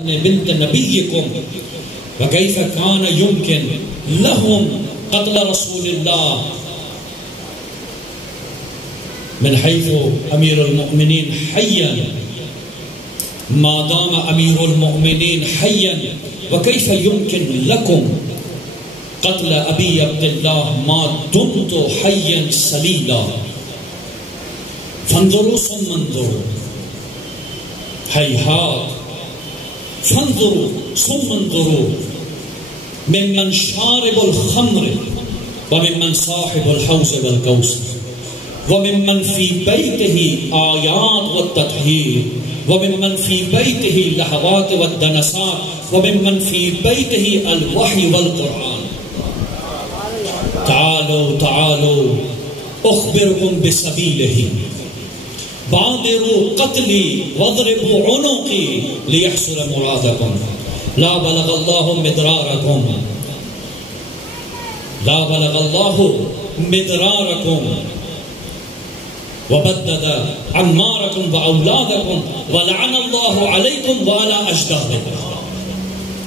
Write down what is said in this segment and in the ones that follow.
بنت نبيكم وكيف كان يمكن لهم قتل رسول الله من حيث أمير المؤمنين حيا ما دام أمير المؤمنين حيا وكيف يمكن لكم قتل أبي عبد الله ما دمت حيا سليلا فانظروا ثم انظروا هيهات فانظروا ثم انظروا ممن شارب الخمر وممن صاحب الحوض والكوثر وممن في بيته آيات والتطهير وممن في بيته اللهوات والدنسات وممن في بيته الوحي والقرآن. تعالوا تعالوا أخبركم بسبيله بادروا قتلي واضربوا عنقي ليحصل مرادكم لا بلغ الله مدراركم لا بلغ الله مدراركم وبدد عماركم وأولادكم ولعن الله عليكم وعلى أجدادكم.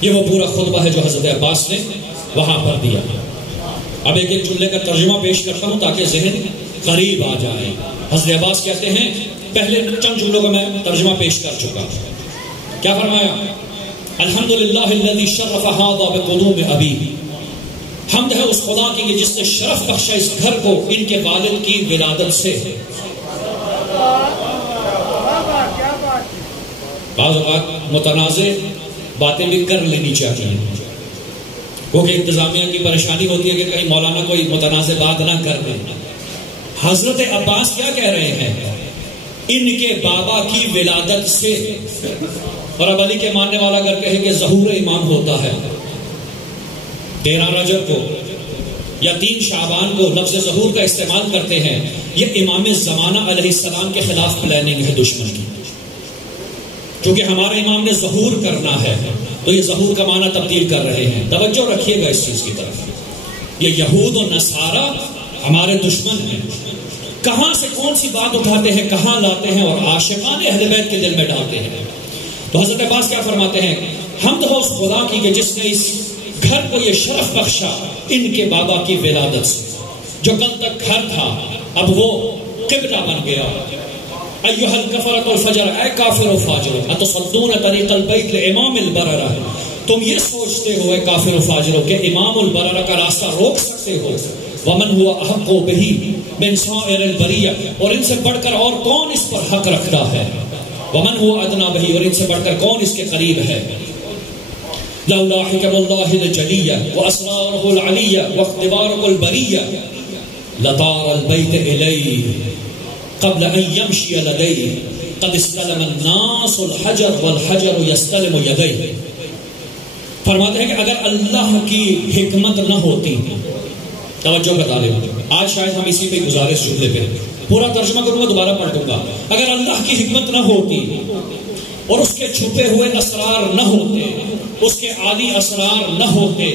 یہ وہ پورا خطبہ ہے جو حضرت عباس نے وہاں پر دیا. اب ایک ایک جملے کا ترجمہ پیش کرتا ہوں تاکہ ذہن قریب آ جائے. حضرت عباس کہتے ہیں، پہلے چند جملوں کا میں ترجمہ پیش کر چکا. کیا فرمایا؟ الحمدللہ الذی شرف ھذا بقدوم ابی. حمد ہے اس خدا کی جس نے شرف بخشا اس گھر کو ان کے والد کی ولادت سے. بعض اوقات متنازع باتیں بھی کر لینی چاہیے، کیونکہ انتظامیہ کی پریشانی ہوتی ہے کہ کہیں مولانا کوئی متنازع بات نہ کر دیں. حضرت عباس کیا کہہ رہے ہیں؟ ان کے بابا کی ولادت سے. اور اب علی کے ماننے والا اگر کہے کہ ظہور امام ہوتا ہے 13 رجب کو یا 3 شعبان کو لفظ ظہور کا استعمال کرتے ہیں، یہ امام زمانہ علیہ السلام کے خلاف پلاننگ ہے دشمن کی. کیونکہ ہمارے امام نے ظہور کرنا ہے تو یہ ظہور کا معنی تبدیل کر رہے ہیں. توجہ رکھیے گا اس چیز کی طرف. یہ یہود و نصارہ ہمارے دشمن ہیں. کہاں سے کون سی بات اٹھاتے ہیں، کہاں لاتے ہیں اور عاشقان اہل بیت کے دل میں ڈالتے ہیں. تو حضرت عباس کیا فرماتے ہیں؟ حمد ہو اس خدا کی کہ جس نے اس گھر کو یہ شرف بخشا ان کے بابا کی ولادت سے. جو کل تک گھر تھا اب وہ قبلہ بن گیا. ایھا الکفرۃ الفجر، اے کافر و فاجر، اتصدون طریق البیت لامام البررہ. تم یہ سوچتے ہو اے کافر و فاجروں کہ امام البررہ کا راستہ روک سکتے ہو. ومن هو احق به من سائر البریہ، اور ان سے بڑھ کر اور کون اس پر حق رکھتا ہے. ومن هو ادنی به، اور ان سے بڑھ کر کون اس کے قریب ہے. لولا حکم اللہ الجلیہ واسرارہ العلیہ واختبارہ البریہ لطار البیت الیہ قبل ان یمشی لدیہ قد استلم الناس الحجر والحجر یستلم یدیہ. فرماتے ہیں کہ اگر اللہ کی حکمت نہ ہوتی، توجہ کا طالب، آج شاید ہم اسی پہ گزارش جملے پہ پورا ترجمہ کروں گا، دوبارہ پڑھ دوں گا. اگر اللہ کی حکمت نہ ہوتی اور اس کے چھپے ہوئے اسرار نہ ہوتے، اس کے عالی اسرار نہ ہوتے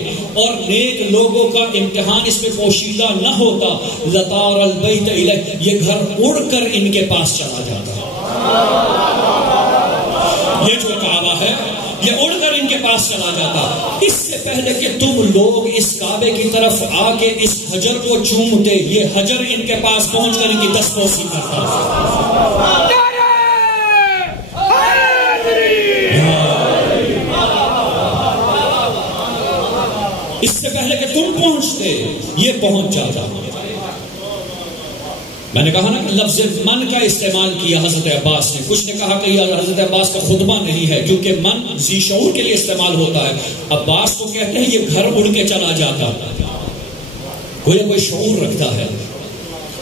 اور نیک لوگوں کا امتحان اس میں پوشیدہ نہ ہوتا، لطار البیت الیہ، یہ گھر اڑ کر ان کے پاس چلا جاتا. یہ جو کعبہ ہے یہ اڑ کر ان کے پاس چلا جاتا. اس سے پہلے کہ تم لوگ اس کعبے کی طرف آ کے اس حجر کو چومتے، یہ حجر ان کے پاس پہنچ کر ان کی دستبوسی کرتا. اس سے پہلے کہ تم پہنچتے یہ پہنچ جاتا. میں نے کہا نا کہ لفظ من کا استعمال کیا حضرت عباس نے. کچھ نے کہا کہ یہ حضرت عباس کا خطبہ نہیں ہے کیونکہ من ذی شعور کے لیے استعمال ہوتا ہے. عباس کو کہتے ہیں یہ گھر اڑ کے چلا جاتا، کوئی شعور رکھتا ہے.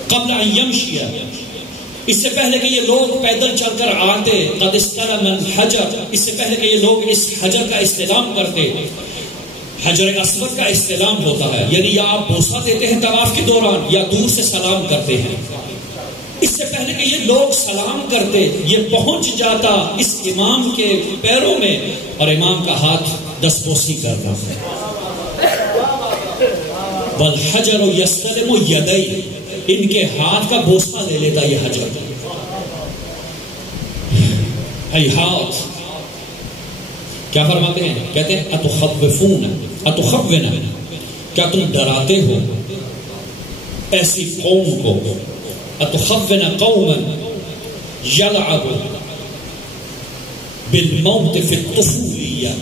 قبل ان یمشی، اس سے پہلے کہ یہ لوگ پیدل چل کر آتے، قد استلم الحجر، اس سے پہلے کہ یہ لوگ اس حجر کا استلام کرتے. حجر اسود کا استلام ہوتا ہے، یعنی یا آپ بوسہ دیتے ہیں طواف کے دوران یا دور سے سلام کرتے ہیں. اس سے پہلے کہ یہ لوگ سلام کرتے یہ پہنچ جاتا اس امام کے پیروں میں اور امام کا ہاتھ دستبوسی کرتا. والحجر یستلم یدیہ، ان کے ہاتھ کا بوسہ لے لیتا یہ حجر. ہیہات کیا فرماتے ہیں؟ کہتے ہیں اتخوّن، کیا تم ڈراتے ہو ایسی قوم کو، اتخوّن قوما یلعب بالموت فی الطفولیہ،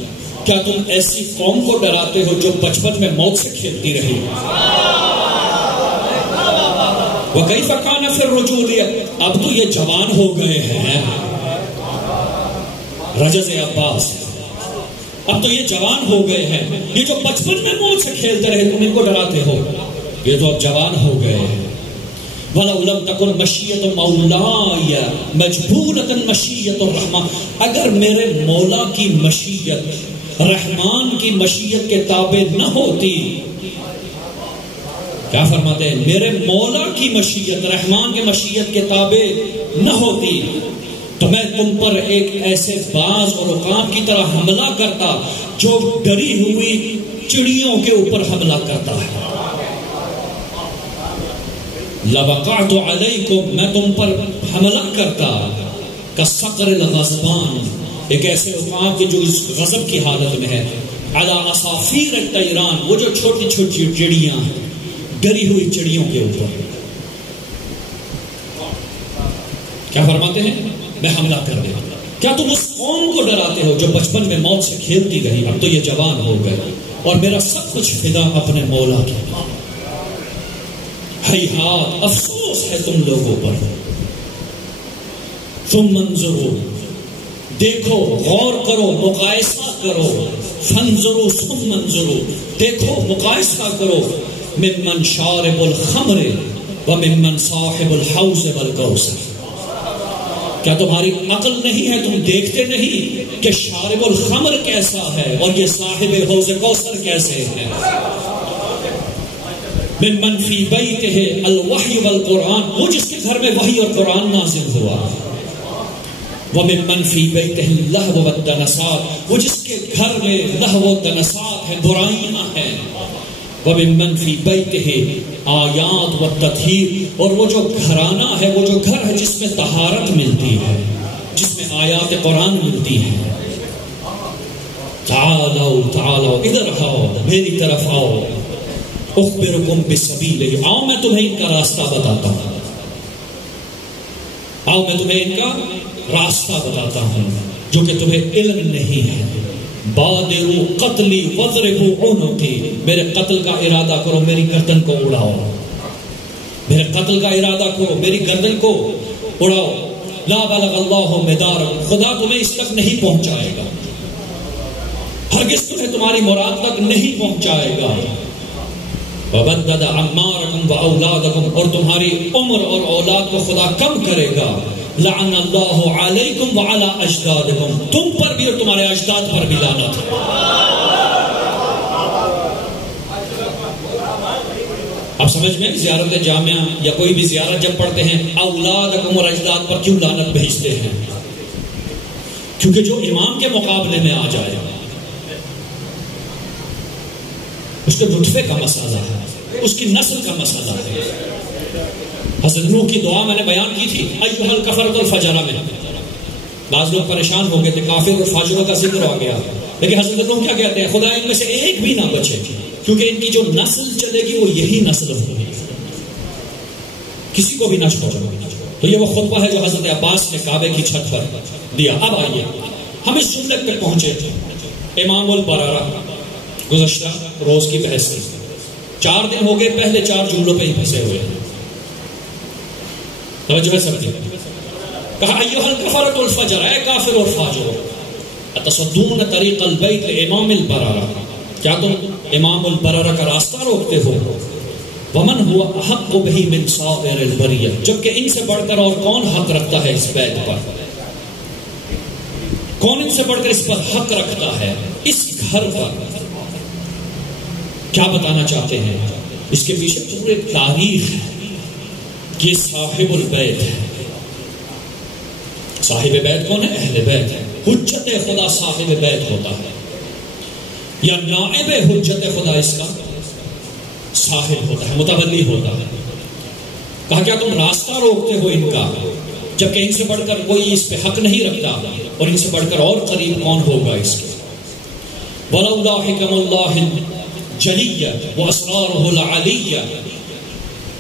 کیا تم ایسی قوم کو ڈراتے ہو جو بچپن میں موت سے کھیلتی رہی؟ وَكَيْفَ كَانَ فِي الرُّجُولِيَّةِ، اب تو یہ جوان ہو گئے ہیں، رجز عباس، اب تو یہ جوان ہو گئے ہیں، یہ جو بچپن میں موت سے کھیلتے رہے تم ان کو ڈراتے ہو، یہ تو اب جوان ہو گئے ہیں۔ وَلَوْ لَمْ تَكُنْ مَشِيَّةُ مَوْلَايَ مَجْبُولَةً مَشِيَّةُ الرَّحْمَانِ، اگر میرے مولا کی مشیت رحمان کی مشیت کے تابع نہ ہوتی، کیا فرماتے ہیں؟ میرے مولا کی مشیت رحمان کی مشیت کے تابع نہ ہوتی تو میں تم پر ایک ایسے باز اور عقاب کی طرح حملہ کرتا جو ڈری ہوئی چڑیوں کے اوپر حملہ کرتا ہے۔ لَوَقَعْتُ عَلَيْكُمْ، میں تم پر حملہ کرتا كَالصَّقْرِ الْغَضْبَانِ، ایک ایسے عقاب کے جو اس غضب کی حالت میں ہے، عَلَىٰ أَصَافِيرِ الطَّيْرَانِ، وہ جو چھوٹی چھوٹی چڑیاں ہیں، ڈری ہوئی چڑیوں کے اوپر کیا فرماتے ہیں؟ میں حملہ کر دے۔ کیا تم اس قوم کو ڈراتے ہو جو بچپن میں موت سے کھیلتی رہی، اب تو یہ جوان ہو گئے اور میرا سب کچھ فدا اپنے مولا کے۔ ہیہات، افسوس ہے تم لوگوں پر۔ ثم انظروا، دیکھو، غور کرو، مقایسہ کرو، فانظروا ثم انظروا، دیکھو، مقایسہ کرو، ممن شارب الخمر وممن صاحب الحوض والکوثر، کیا تمہاری عقل نہیں ہے؟ تم دیکھتے نہیں کہ شارب الخمر کیسا ہے اور یہ صاحب حوض کوثر کیسے ہے؟ ممن فی بیتہ الوحی والقرآن، وہ جس کے گھر میں وحی اور قرآن نازل ہوا، وممن فی بیتہ اللہو والدنسات، وہ جس کے گھر میں لہو و دنسات ہے، برائیاں ہیں، وممن فی بیتہ آیات والتطہیر، اور وہ جو گھرانہ ہے، وہ جو گھر ہے جس میں طہارت ملتی ہے، جس میں آیات قرآن ملتی ہے۔ تعالو تعالو، ادھر آؤ، میری طرف آؤ، اخبرکم بسبیلہ، آؤ میں تمہیں ان کا راستہ بتاتا ہوں، آؤ میں تمہیں ان کا راستہ بتاتا ہوں جو کہ تمہیں علم نہیں ہے۔ بادروا قتلی واضربوا عنقی، میرے قتل کا ارادہ کرو، میری گردن کو اڑاؤ، میرے قتل کا ارادہ کرو، میری گردن کو اڑاؤ۔ لا بلغ اللہ مدارک، خدا تمہیں اس تک نہیں پہنچائے گا، ہرگز تمہیں تمہاری مراد تک نہیں پہنچائے گا۔ وبدد اعمارکم واولادکم، اور تمہاری عمر اور اولاد کو خدا کم کرے گا۔ لعن اللہ علیکم وعلی اجدادکم، تم پر بھی اور تمہارے اجداد پر بھی لعنت ہے۔ اب سمجھ میں زیارت جامعہ یا کوئی بھی زیارت جب پڑھتے ہیں اولادکم اور اجداد پر کیوں لعنت بھیجتے ہیں؟ کیونکہ جو امام کے مقابلے میں آ جائے اس کے نطفے کا مسئلہ ہے، اس کی نسل کا مسئلہ ہے۔ حضرت نوح کی دعا میں نے بیان کی تھی، ایھا الکفرۃ الفجرہ میں بعض لوگ پریشان ہو گئے تھے، کافر اور فاجروں کا ذکر ہو گیا، لیکن حضرت نوح کیا کہتے ہیں؟ خدا ان میں سے ایک بھی نہ بچے، کیونکہ ان کی جو نسل چلے گی وہ یہی نسل ہوگی، کسی کو بھی نہ چھوڑو۔ تو یہ وہ خطبہ ہے جو حضرت عباس نے کعبے کی چھت پر دیا۔ اب آئیے ہم اس جملے تک پہنچے تھے، امام البرارہ گزشتہ روز کی بحث تھی، 4 دن ہو گئے، پہلے 4 جملوں پہ ہی پھنسے ہوئے ہیں، توجہ ہے سب کی۔ کہا ایھا الکفرۃ الفجر، اے کافر اور فاجر، اتصدون طریق البیت امام البرارہ، کیا تم امام البرارہ کا راستہ روکتے ہو؟ ومن هو احق به من صائر البریہ، جبکہ ان سے بڑھ کر اور کون حق رکھتا ہے اس بیت پر؟ کون ان سے بڑھ کر اس پر حق رکھتا ہے، اس گھر پر؟ کیا بتانا چاہتے ہیں؟ اس کے پیچھے پورے تاریخ ہے کہ یہ صاحب البیت ہے۔ صاحب بیت کون ہے؟ اہل بیت ہے۔ حجت خدا صاحب بیت ہوتا ہے یا نائب حجت خدا اس کا صاحب ہوتا ہے، متولی ہوتا ہے۔ کہا کیا تم راستہ روکتے ہو ان کا، جبکہ ان سے بڑھ کر کوئی اس پہ حق نہیں رکھتا، اور ان سے بڑھ کر اور قریب کون ہوگا اس کے؟ ولولا حکم اللہ جلیہ واسرارہ العلیہ.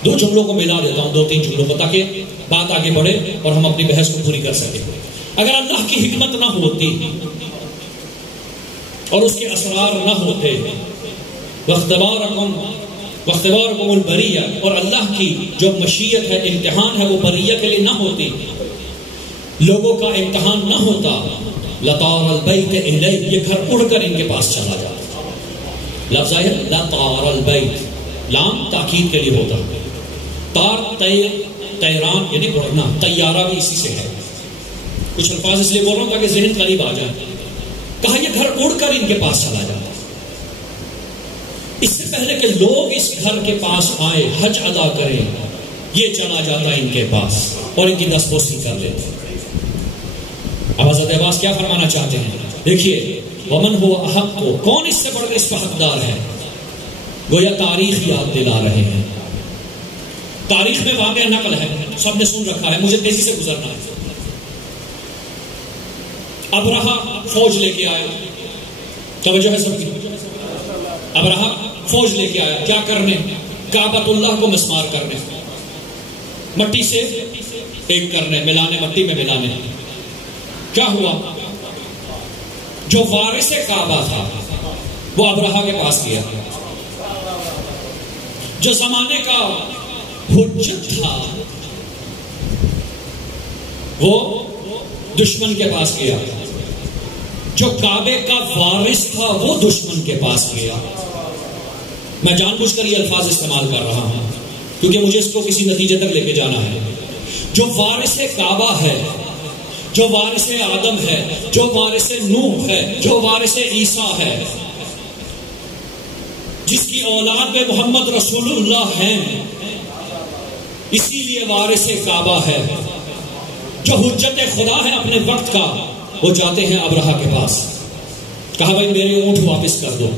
دو جملوں کو ملا دیتا ہوں، 2-3 جملوں کو، تاکہ بات آگے بڑھے اور ہم اپنی بحث کو پوری کر سکیں. اگر اللہ کی حکمت نہ ہوتی اور اس کے اسرار نہ ہوتے، واختبارکم البریہ، اور اللہ کی جو مشیت ہے، امتحان ہے، وہ بریہ کے لیے نہ ہوتی، لوگوں کا امتحان نہ ہوتا، لطار البیت الیہ، یہ گھر اڑ کر ان کے پاس چلا جاتا. لفظ ہے لطار البیت، لام تاکید کے لیے ہوتا. تار طیران یعنی اڑنا، طیارہ بھی اسی سے ہے. کچھ الفاظ اس لیے بول رہا ہوں تاکہ ذہن قریب آ جائے. کہا یہ گھر اڑ کر ان کے پاس چلا جاتا. اس سے پہلے کہ لوگ اس گھر کے پاس آئے، حج ادا کریں، یہ چلا جاتا ان کے پاس اور ان کی دستپوسی کر لیتے. اب حضرت عباس کیا فرمانا چاہتے ہیں؟ دیکھیے، ومن هو احق کو، کون اس سے بڑھ کر اس کا حقدار ہے؟ گویا تاریخ یاد دلا رہے ہیں. تاریخ میں واقع نقل ہے، سب نے سن رکھا ہے، مجھے تیزی سے گزرنا ہے. ابرہا فوج لے کے آیا، توجہ ہے سب کی. ابرہا فوج لے کے آیا، کیا کرنے؟ کعبۃ اللہ کو مسمار کرنے، مٹی سے ایک کرنے، ملانے، مٹی میں ملانے. کیا ہوا؟ جو وارث کعبہ تھا وہ ابرہا کے پاس گیا، جو زمانے کا حجت تھا وہ دشمن کے پاس گیا، جو کعبے کا وارث تھا وہ دشمن کے پاس گیا. میں جان بوجھ کر یہ الفاظ استعمال کر رہا ہوں کیونکہ مجھے اس کو کسی نتیجے تک لے کے جانا ہے. جو وارث کعبہ ہے، جو وارث آدم ہے، جو وارث نوح ہے، جو وارث عیسیٰ ہے، جس کی اولاد میں محمد رسول اللہ ہیں، اسی لیے وارث کعبہ ہے. جو حجت خدا ہے اپنے وقت کا، وہ جاتے ہیں ابرہا کے پاس. کہا بھائی میرے اونٹ واپس کر دو.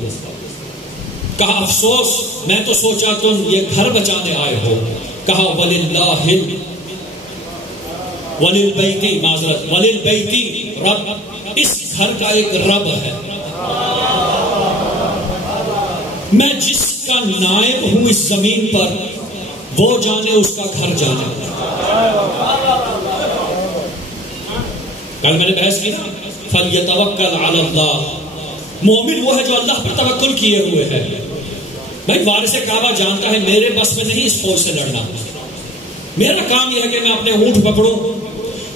کہا افسوس، میں تو سوچا تم یہ گھر بچانے آئے ہو. کہا وللہ وللبیتی، معذرت، وللبیتی رب، اس گھر کا ایک رب ہے. میں جس کا نائب ہوں اس زمین پر، وہ جانے اس کا گھر جانے. کل میں نے بحث کی نا، فَلْيَتَوَكَّلْ عَلَى اللَّهِ، مومن وہ ہے جو اللہ پر توکل کیے ہوئے ہے. بھائی وارث کعبہ جانتا ہے میرے بس میں نہیں اس فوج سے لڑنا. میرا کام یہ ہے کہ میں اپنے اونٹ پکڑوں،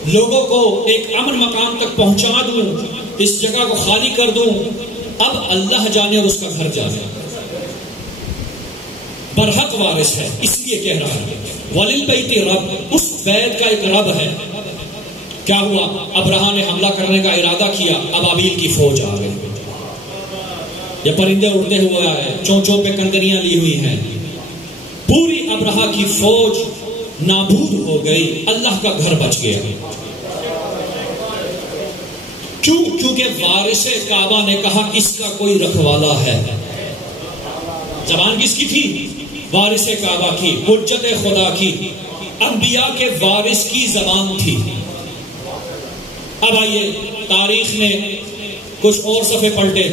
لوگوں کو ایک امن مقام تک پہنچا دوں، اس جگہ کو خالی کر دوں. اب اللہ جانے اور اس کا گھر جانے. برحق وارث ہے، اس لیے کہہ رہا ہے وَلِلْبَيْتِ رب، اس بیت کا ایک رب ہے. کیا ہوا؟ ابرہا نے حملہ کرنے کا ارادہ کیا، ابابیل کی فوج آ گئی. یہ پرندے اڑتے ہوئے آئے، چونچوں پہ کنکریاں لی ہوئی ہیں. پوری ابرہا کی فوج نابود ہو گئی، اللہ کا گھر بچ گیا. کیونکہ وارث کعبہ نے کہا اس کا کوئی رکھوالا ہے. زبان کس کی تھی؟ وارث کعبہ کی، حجت خدا کی، انبیاء کے وارث کی زبان تھی. اب آئیے تاریخ میں کچھ اور صفحے پلٹے.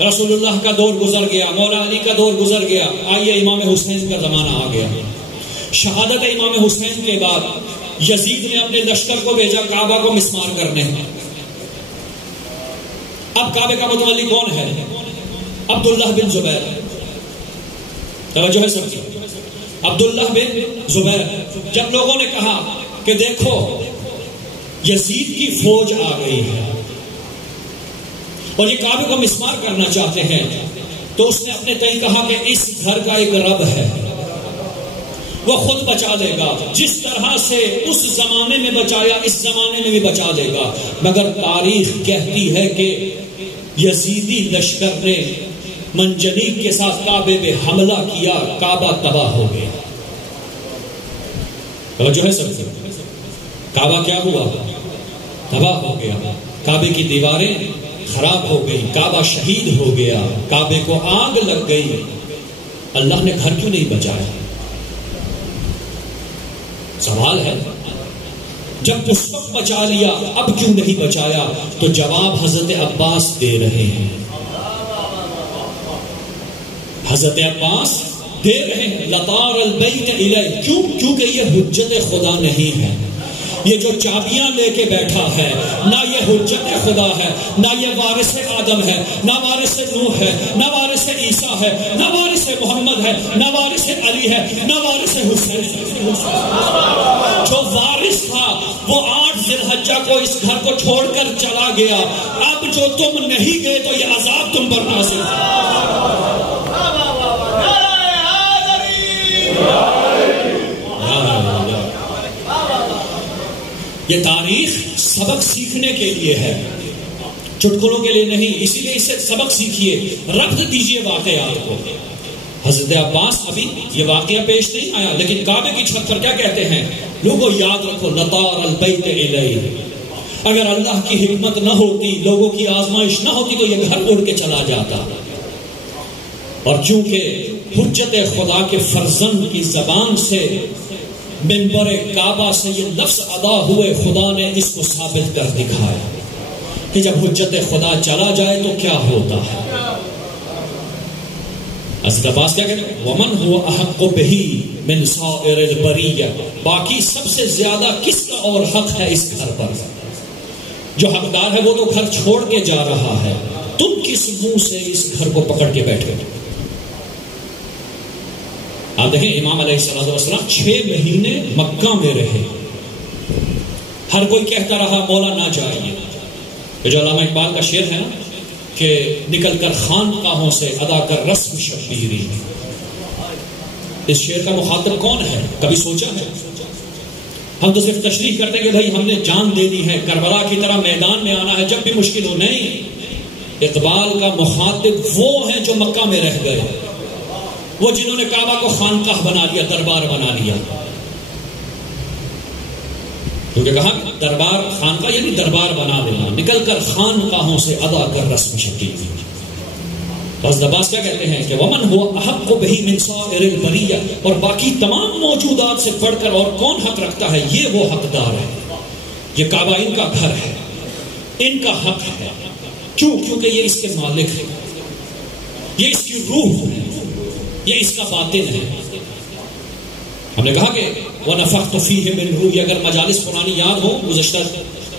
رسول اللہ کا دور گزر گیا، مولا علی کا دور گزر گیا. آئیے امام حسین کا زمانہ آ گیا. شہادت امام حسین کے بعد یزید نے اپنے لشکر کو بھیجا کعبہ کو مسمار کرنے. اب کعبے کا متولی کون ہے؟ عبداللہ بن زبیر. توجہ ہے سب کی. عبداللہ بن زبیر. جب لوگوں نے کہا کہ دیکھو یزید کی فوج آ گئی ہے اور یہ کعبے کو مسمار کرنا چاہتے ہیں، تو اس نے اپنے تئیں کہا کہ اس گھر کا ایک رب ہے، وہ خود بچا لے گا. جس طرح سے اس زمانے میں بچایا اس زمانے میں بھی بچا لے گا. مگر تاریخ کہتی ہے کہ یزیدی لشکر نے منجنیق کے ساتھ کعبے پہ حملہ کیا، کعبہ تباہ ہو گیا. توجہ ہے سب سے. کعبہ کیا ہوا؟ تباہ ہو گیا. کعبے کی دیواریں خراب ہو گئی، کعبہ شہید ہو گیا، کعبے کو آگ لگ گئی. اللہ نے گھر کیوں نہیں بچایا؟ سوال ہے. جب اس وقت بچا لیا اب کیوں نہیں بچایا؟ تو جواب حضرت عباس دے رہے ہیں. حضرت عباس دے رہے ہیں لطار البیت الیہ، کیونکہ یہ حجت خدا نہیں ہے. یہ جو چابیاں لے کے بیٹھا ہے نہ یہ حجت خدا ہے، نہ یہ وارث آدم ہے، نہ وارث نوح ہے، نہ وارث عیسیٰ ہے، نہ وارث محمد ہے، نہ وارث علی ہے، نہ وارث حسین. جو وارث تھا وہ 8 ذی الحجہ کو اس گھر کو چھوڑ کر چلا گیا. اب جو تم نہیں گئے تو یہ عذاب تم پر نازل ہے. یہ تاریخ سبق سیکھنے کے لیے ہے، چٹکلوں کے لیے نہیں. اسی لیے اس سے سبق سیکھیے، ربط دیجیے واقعات کو. حضرت عباس ابھی یہ واقعہ پیش نہیں آیا، لیکن کعبے کی چھت پر کیا کہتے ہیں؟ لوگوں یاد رکھو لطار البیت الیہ. اگر اللہ کی حکمت نہ ہوتی، لوگوں کی آزمائش نہ ہوتی تو یہ گھر اڑ کے چلا جاتا. اور چونکہ حجت خدا کے فرزند کی زبان سے منبر کعبہ سے یہ لفظ ادا ہوئے، خدا نے اس کو ثابت کر دکھایا کہ جب حجت خدا چلا جائے تو کیا ہوتا ہے. حضرت عباس کیا کہتے ہیں؟ ومن هو احق به من سائر البریہ، باقی سب سے زیادہ کس کا اور حق ہے اس گھر پر؟ جو حقدار ہے وہ تو گھر چھوڑ کے جا رہا ہے، تم کس منہ سے اس گھر کو پکڑ کے بیٹھے؟ آپ دیکھیں امام علیہ السلام 6 مہینے مکہ میں رہے. ہر کوئی کہتا رہا مولا نہ جائیے. یہ جو علامہ اقبال کا شعر ہے نا کہ نکل کر خانقاہوں سے ادا کر رسم شبیری، اس شعر کا مخاطب کون ہے؟ کبھی سوچا ہے؟ ہم تو صرف تشریح کرتے ہیں کہ بھائی ہم نے جان دے دی ہے، کربلا کی طرح میدان میں آنا ہے جب بھی مشکل ہو. نہیں، اقبال کا مخاطب وہ ہیں جو مکہ میں رہ گئے، وہ جنہوں نے کعبہ کو خانقاہ بنا لیا، دربار بنا لیا. کیونکہ کہا دربار خانقاہ یعنی دربار بنا لینا، نکل کر خانقاہوں سے ادا کر رسم شکیل. حضرت عباس کیا کہتے ہیں کہ ومن هو احق به من سائر البریہ، اور باقی تمام موجودات سے بڑھ کر اور کون حق رکھتا ہے؟ یہ وہ حقدار ہے. یہ کعبہ ان کا گھر ہے، ان کا حق ہے. کیونکہ یہ اس کے مالک ہے، یہ اس کی روح ہے، یہ اس کا باطن ہے. ہم نے کہا کہ وَنَفَخْتُ فِيهِ مِنْ رُوحِي، اگر مجالس قرآنی یاد ہو گزشتہ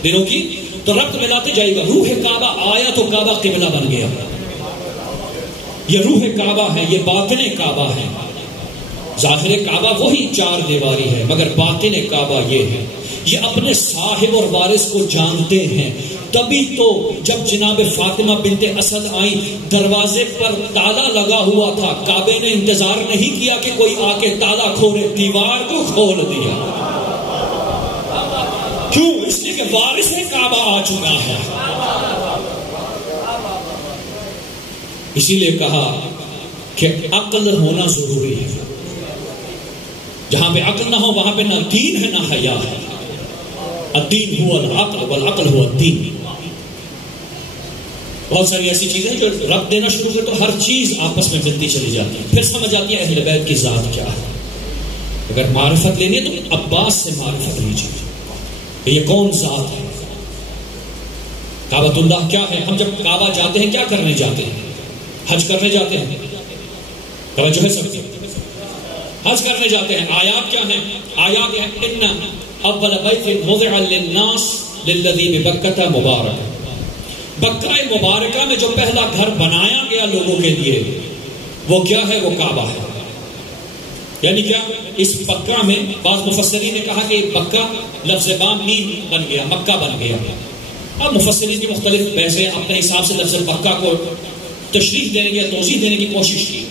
دنوں کی تو ربط ملاتے جائے گا. روح کعبہ آیا تو کعبہ قبلہ بن گیا. یہ روح کعبہ ہے، یہ باطن کعبہ ہے. ظاہر کعبہ وہی 4 دیواری ہے، مگر باطن کعبہ یہ ہے. یہ اپنے صاحب اور وارث کو جانتے ہیں. تبھی تو جب جناب فاطمہ بنت اسد آئیں، دروازے پر تالا لگا ہوا تھا، کعبے نے انتظار نہیں کیا کہ کوئی آ کے تالا کھولے، دیوار کو کھول دیا. کیوں؟ اس لیے کہ وارث کعبہ آ چکا ہے. اسی لیے کہا کہ عقل ہونا ضروری ہے. جہاں پہ عقل نہ ہو وہاں پہ نہ دین ہے نہ حیا ہے. الدین هو العقل والعقل هو الدین. بہت ساری ایسی چیزیں جو رب دینا شروع کرے تو ہر چیز آپس میں ملتی چلی جاتی ہے. پھر سمجھ آتی ہے اہل بیت کی ذات کیا ہے. اگر معرفت لینی ہے تو عباس سے معرفت لیجیے کہ یہ کون ذات ہے. کعبۃ اللہ کیا ہے؟ ہم جب کعبہ جاتے ہیں کیا کرنے جاتے ہیں؟ حج کرنے جاتے ہیں. توجہ ہے سب کی؟ حج کرنے جاتے ہیں. آیات کیا ہیں؟ آیات ہیں ان اول بیت وضع للناس للذی ببکۃ مبارک. بکہ مبارکہ میں جو پہلا گھر بنایا گیا لوگوں کے لیے وہ کیا ہے؟ وہ کعبہ ہے. یعنی کیا؟ اس بکہ میں بعض مفسرین نے کہا کہ بکہ لفظ با میم بن گیا، مکہ بن گیا. اب مفسرین کی مختلف بحثیں اپنے حساب سے لفظ بکہ کو تشریح دینے کی توضیح دینے کی کوشش کی.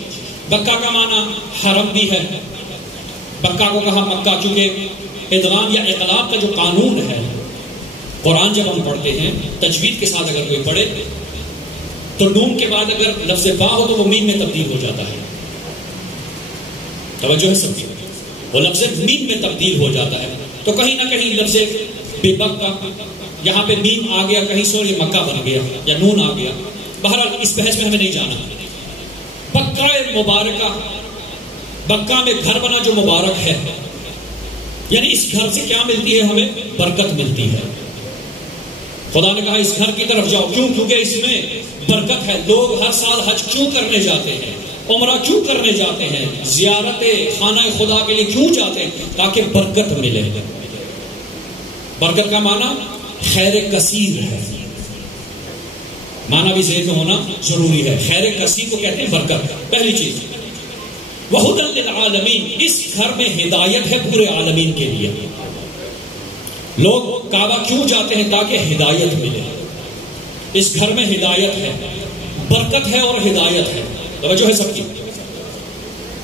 بکہ کا معنی حرم بھی ہے. بکہ کو کہا مکہ کیونکہ ادغام یا اقلاب کا جو قانون ہے، قرآن جب ہم پڑھتے ہیں تجوید کے ساتھ اگر کوئی پڑھے تو نون کے بعد اگر لفظ با ہو تو وہ میم میں تبدیل ہو جاتا ہے. توجہ ہے سب کی؟ وہ لفظ میم میں تبدیل ہو جاتا ہے. تو کہیں نہ کہیں لفظ بے بکہ یہاں پہ میم آ گیا، کہیں سے یہ مکہ بن گیا یا نون آ گیا. بہرحال اس بحث میں ہمیں نہیں جانا. بکہ مبارکہ، بکہ میں گھر بنا جو مبارک ہے، یعنی اس گھر سے کیا ملتی ہے؟ ہمیں برکت ملتی ہے. خدا نے کہا اس گھر کی طرف جاؤ. کیوں؟ کیونکہ اس میں برکت ہے. لوگ ہر سال حج کیوں کرنے جاتے ہیں؟ عمرہ کیوں کرنے جاتے ہیں؟ زیارت خانہ خدا کے لیے کیوں جاتے ہیں؟ تاکہ برکت ملے. برکت کا معنی خیر کثیر ہے، معنی بھی ذہن میں ہونا ضروری ہے. خیر کثیر کو کہتے ہیں برکت. پہلی چیز وَهُدًى لِلْعَالَمِينَ، اس گھر میں ہدایت ہے پورے عالمین کے لیے. لوگ کعبہ کیوں جاتے ہیں؟ تاکہ ہدایت ملے. اس گھر میں ہدایت ہے، برکت ہے اور ہدایت ہے. توجہ ہے سب کی.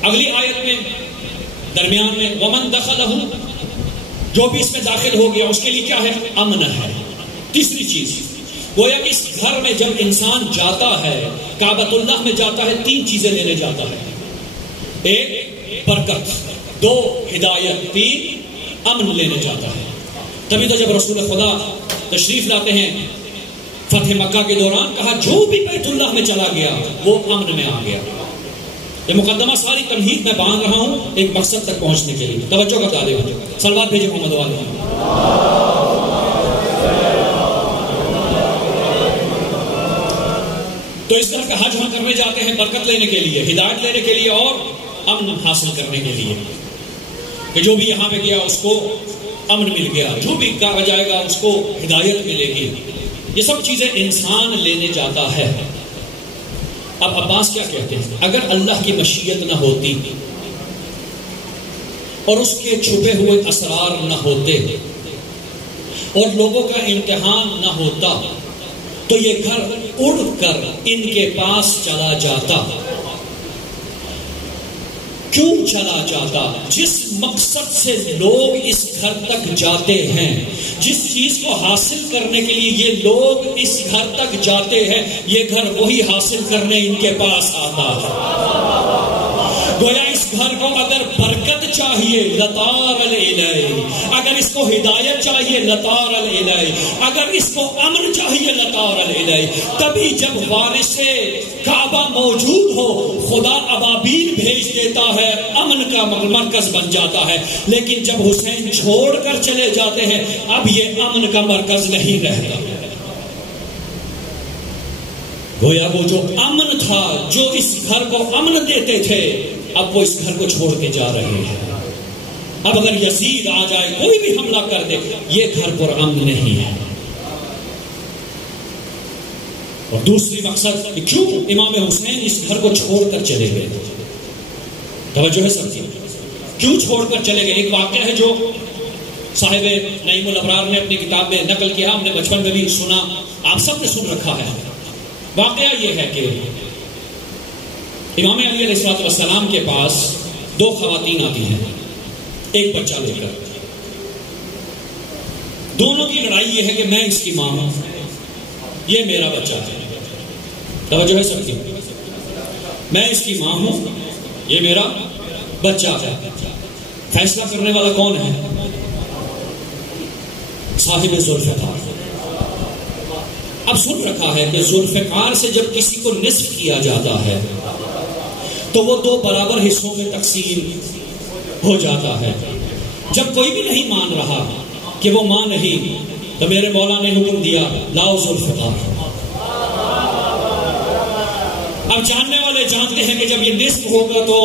اگلی آیت میں درمیان میں وَمَن دَخَلَهُ، جو بھی اس میں داخل ہو گیا اس کے لیے کیا ہے؟ امن ہے. تیسری چیز گویا اس گھر میں جب انسان جاتا ہے، کعبۃ اللہ میں جاتا ہے، تین چیزیں لینے جاتا ہے. ایک برکت، دو ہدایت، تین امن لینے جاتا ہے. تبھی تو جب رسول خدا تشریف لاتے ہیں فتح مکہ کے دوران کہا جو بھی بیت اللہ میں چلا گیا وہ امن میں آ گیا. یہ مقدمہ ساری تمہید میں باندھ رہا ہوں ایک مقصد تک پہنچنے کے لیے. توجہ کا طالب صلوات بھیجے محمد والے. تو اس طرح کا حج ہم کرنے جاتے ہیں برکت لینے کے لیے، ہدایت لینے کے لیے اور امن حاصل کرنے کے لیے کہ جو بھی یہاں پہ گیا اس کو امن مل گیا، جو بھی کہا جائے گا اس کو ہدایت ملے گی. یہ سب چیزیں انسان لینے جاتا ہے. اب عباس کیا کہتے ہیں؟ اگر اللہ کی مشیت نہ ہوتی اور اس کے چھپے ہوئے اسرار نہ ہوتے اور لوگوں کا امتحان نہ ہوتا تو یہ گھر اڑ کر ان کے پاس چلا جاتا. کیوں چلا جاتا؟ جس مقصد سے لوگ اس گھر تک جاتے ہیں، جس چیز کو حاصل کرنے کے لیے یہ لوگ اس گھر تک جاتے ہیں، یہ گھر وہی حاصل کرنے ان کے پاس آتا ہے. گویا اس گھر کو اگر برکت چاہیے لطار الیہ، اگر اس کو ہدایت چاہیے لطار الیہ، اگر اس کو امن چاہیے لطار الیہ. تبھی جب وارث کعبہ موجود ہو خدا ابابیل بھیج دیتا ہے، امن کا مرکز بن جاتا ہے. لیکن جب حسین چھوڑ کر چلے جاتے ہیں اب یہ امن کا مرکز نہیں رہتا. گویا وہ جو امن تھا، جو اس گھر کو امن دیتے تھے، اب وہ اس گھر کو چھوڑ کے جا رہے ہیں. اب اگر یزید آ جائے، کوئی بھی حملہ کر دے، یہ گھر پر امن نہیں ہے. اور دوسری مقصد کہ کیوں امام حسین اس گھر کو چھوڑ کر چلے گئے. توجہ ہے سب کی. کیوں چھوڑ کر چلے گئے؟ ایک واقعہ ہے جو صاحب نعیم الابرار نے اپنی کتاب میں نقل کیا، ہم نے بچپن میں بھی سنا، آپ سب نے سن رکھا ہے. واقعہ یہ ہے کہ امام علی علیہ السلام کے پاس دو خواتین آتی ہیں ایک بچہ لے کر. دونوں کی لڑائی یہ ہے کہ میں اس کی ماں ہوں، یہ میرا بچہ ہے. توجہ ہے سب کی. میں اس کی ماں ہوں، یہ میرا بچہ ہے. فیصلہ کرنے والا کون ہے؟ صاحب ذوالفقار. اب سن رکھا ہے کہ ذوالفقار سے جب کسی کو نصف کیا جاتا ہے تو وہ دو برابر حصوں میں تقسیم ہو جاتا ہے. جب کوئی بھی نہیں مان رہا کہ وہ ماں نہیں تو میرے مولا نے حکم دیا لاؤ ذوالفقار. اب جاننے والے جانتے ہیں کہ جب یہ نصف ہوگا تو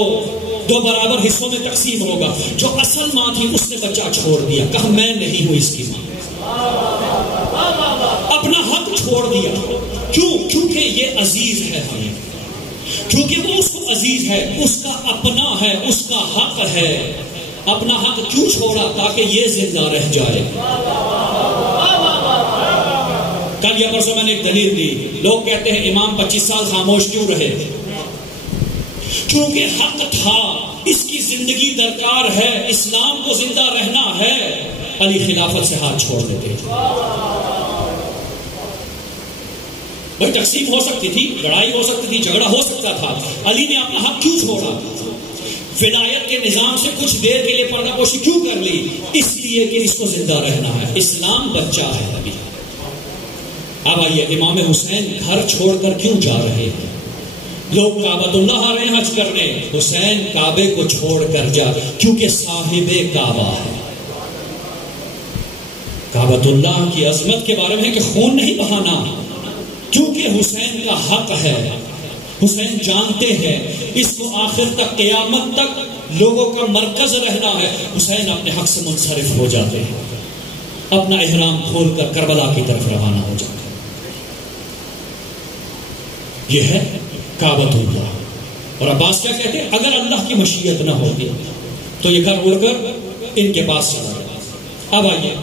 دو برابر حصوں میں تقسیم ہوگا. جو اصل ماں تھی اس نے بچہ چھوڑ دیا، کہا میں نہیں ہوں اس کی ماں، اپنا حق چھوڑ دیا. کیوں؟ کیونکہ یہ عزیز ہے ہمیں، کیونکہ وہ اس کو عزیز ہے، اس کا اپنا ہے، اس کا حق ہے. اپنا حق کیوں چھوڑا؟ تاکہ یہ زندہ رہ جائے. کل یا پرسوں میں نے ایک دلیل دی. لوگ کہتے ہیں امام 25 سال خاموش کیوں رہے؟ کیونکہ حق تھا، اس کی زندگی درکار ہے، اسلام کو زندہ رہنا ہے. علی خلافت سے ہاتھ چھوڑ دیتے. بھائی تقسیم ہو سکتی تھی، لڑائی ہو سکتی تھی، جھگڑا ہو سکتا تھا. علی نے اپنا حق کیوں چھوڑا؟ ولایت کے نظام سے کچھ دیر کے لیے پردہ پوشی کیوں کر لی؟ اس لیے کہ اس کو زندہ رہنا ہے. اسلام بچہ ہے ابھی. اب آئیے امام حسین گھر چھوڑ کر کیوں جا رہے ہیں؟ لوگ کعبۃ اللہ آ رہے ہیں حج کرنے، حسین کعبے کو چھوڑ کر جا، کیونکہ صاحب کعبہ ہے. کعبۃ اللہ کی عظمت کے بارے میں کہ خون نہیں بہانا، کیونکہ حسین کا حق ہے. حسین جانتے ہیں اس کو آخر تک قیامت تک لوگوں کا مرکز رہنا ہے. حسین اپنے حق سے منصرف ہو جاتے ہیں, اپنا احرام کھول کر کربلا کی طرف روانہ ہو جاتے ہیں. یہ ہے کعبۃ اللہ. اور عباس کیا کہتے ہیں, اگر اللہ کی مشیت نہ ہوتی تو یہ گھر اڑ کر ان کے پاس چلا جاتا. اب آئیے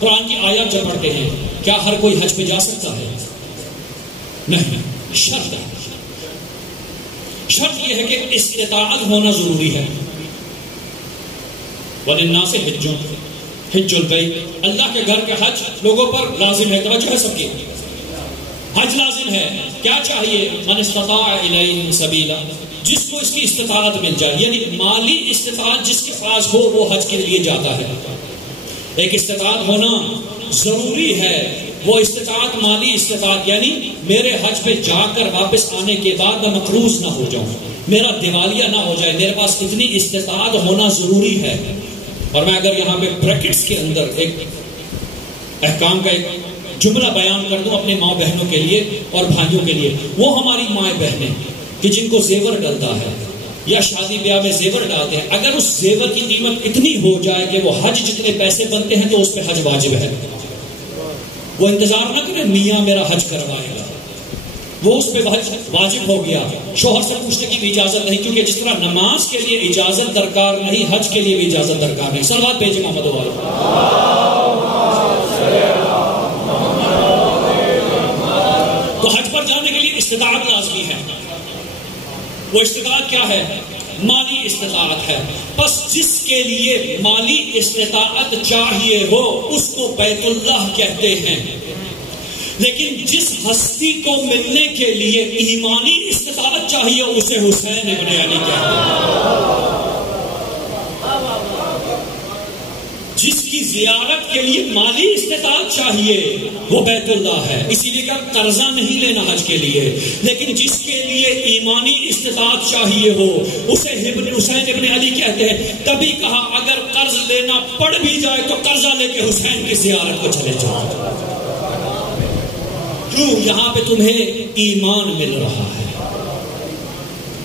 قرآن کی آیات جب پڑھتے ہیں, کیا ہر کوئی حج پہ جا سکتا ہے؟ نہیں. شرط ہے, شرط یہ ہے کہ استطاعت ہونا ضروری ہے. وَلِلنَّاسِ حِجٌّ الْبَيْتِ, اللہ کے گھر کا حج لوگوں پر لازم ہے. توجہ ہے سب کی, حج لازم ہے. کیا چاہیے؟ من استطاع الیہ سبیلا, جس کو اس کی استطاعت مل جائے, یعنی مالی استطاعت جس کے پاس ہو وہ حج کے لیے جاتا ہے. ایک استطاعت ہونا ضروری ہے. وہ استطاعت مالی استطاعت, یعنی میرے حج پہ جا کر واپس آنے کے بعد میں مقروض نہ ہو جاؤں, میرا دیوالیہ نہ ہو جائے, میرے پاس اتنی استطاعت ہونا ضروری ہے. اور میں اگر یہاں پہ بریکٹس کے اندر ایک احکام کا ایک جملہ بیان کر دوں اپنے ماں بہنوں کے لیے اور بھائیوں کے لیے, وہ ہماری ماں بہنیں کہ جن کو زیور ڈلتا ہے یا شادی بیاہ میں زیور ڈالتے ہیں, اگر اس زیور کی قیمت اتنی ہو جائے کہ وہ حج جتنے پیسے بنتے ہیں تو اس پہ حج واجب ہے. وہ انتظار نہ کرے میاں میرا حج کروائے گا, وہ اس پہ حج واجب ہو گیا. شوہر سے پوچھنے کی بھی اجازت نہیں, کیونکہ جس طرح نماز کے لیے اجازت درکار نہیں, حج کے لیے بھی اجازت درکار نہیں. صلوات بھیجیں محمد والے. تو حج پر جانے کے لیے استطاعت لازمی ہے. وہ استطاعت کیا ہے؟ مالی استطاعت ہے. بس جس کے لیے مالی استطاعت چاہیے ہو اس کو بیت اللہ کہتے ہیں. لیکن جس ہستی کو ملنے کے لیے ایمانی استطاعت چاہیے اسے حسین ابن علی کہتے ہیں. جس کی زیارت کے لیے مالی استطاعت چاہیے وہ بیت اللہ ہے. اسی لیے کہ قرضہ نہیں لینا حج کے لیے, لیکن جس کے لیے ایمانی استطاعت چاہیے ہو اسے حسین ابن علی کہتے ہیں. تبھی کہا اگر قرض لینا پڑ بھی جائے تو قرضہ لے کے حسین کی زیارت کو چلے جاؤ. کیوں؟ یہاں پہ تمہیں ایمان مل رہا ہے.